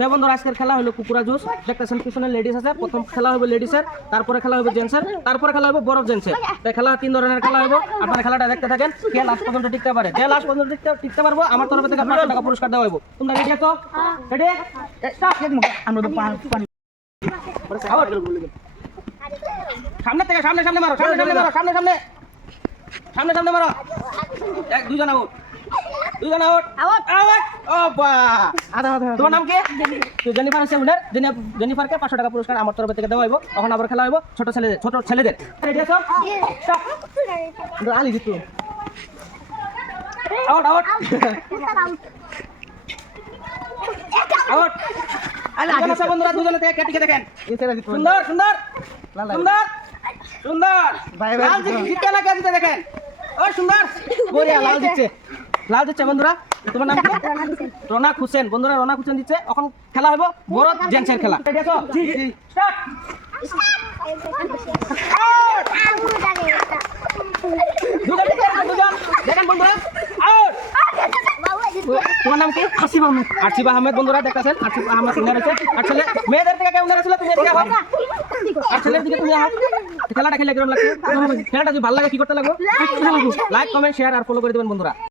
তো বন্ধুরা আজকের খেলা হলো কুকুরা জুস। দেখতেছেন পিছনে লেডিস আছে। প্রথম খেলা হবে লেডিসের, তারপরে খেলা হবে জেন্টসের, তারপরে খেলা হবে বরফ জেন্টসের। তাই খেলা 3 ধরনের খেলা হবে। আপনারা খেলাটা দেখতে থাকেন, কে লাস্ট পর্যন্ত টিকতে পারে। যে লাস্ট পর্যন্ত টিকতে পারবো আমার তরফ থেকে 500 টাকা পুরস্কার দেওয়া হবে। তোমরা রেডি আছো? রেডি? স্টার্ট। আমরা তো পানি সামনে থেকে সামনে সামনে মারো, সামনে সামনে মারো, সামনে সামনে সামনে সামনে মারো। এক দুজন আউট, দুজন আউট, আউট আউট। ও বা আধা আধা। তোমার নাম কি? জেনিফার আছে উনার। জেনিফারকে 500 টাকা পুরস্কার আমার তরফ থেকে দেওয়া হইব। এখন আবার খেলা হইব ছোট ছেলেদের। রেডি আছো? স্টার্ট। আলি দিতু আউট আউট আউট। আলি আগে বন্ধুরা দুজনে থেকে কেটে দেখেন। সুন্দর সুন্দর সুন্দর সুন্দর। লাল জিততে না কে জিতে দেখেন। ও সুন্দর বড়িয়া লাল জিতছে, লাল জিতছে বন্ধুরা। তোমার নাম কি? রৌনক হোসেন। বন্ধুরা রৌনক হোসেন জিতছে। এখন খেলা হবে বড় জেন্টসের খেলা। রেডি আছো? জি জি। স্টার্ট। দুজন দেখেন বন্ধুরা। আউট। তোমার নাম কি? আসিফ আহমেদ। আসিফ আহমেদ বন্ধুরা দেখতেছেন। আসিফ আহমেদ উনার আছে। আর ছেলে মেয়েদের থেকে কে উনার ছিল? তুমি এদিকে আও। আর ছেলের দিকে তুমি আও। খেলাটা খেলে কেমন লাগছে? খেলাটা যদি ভালো লাগে কি করতে লাগবে? লাইক কমেন্ট শেয়ার আর ফলো করে দিবেন বন্ধুরা।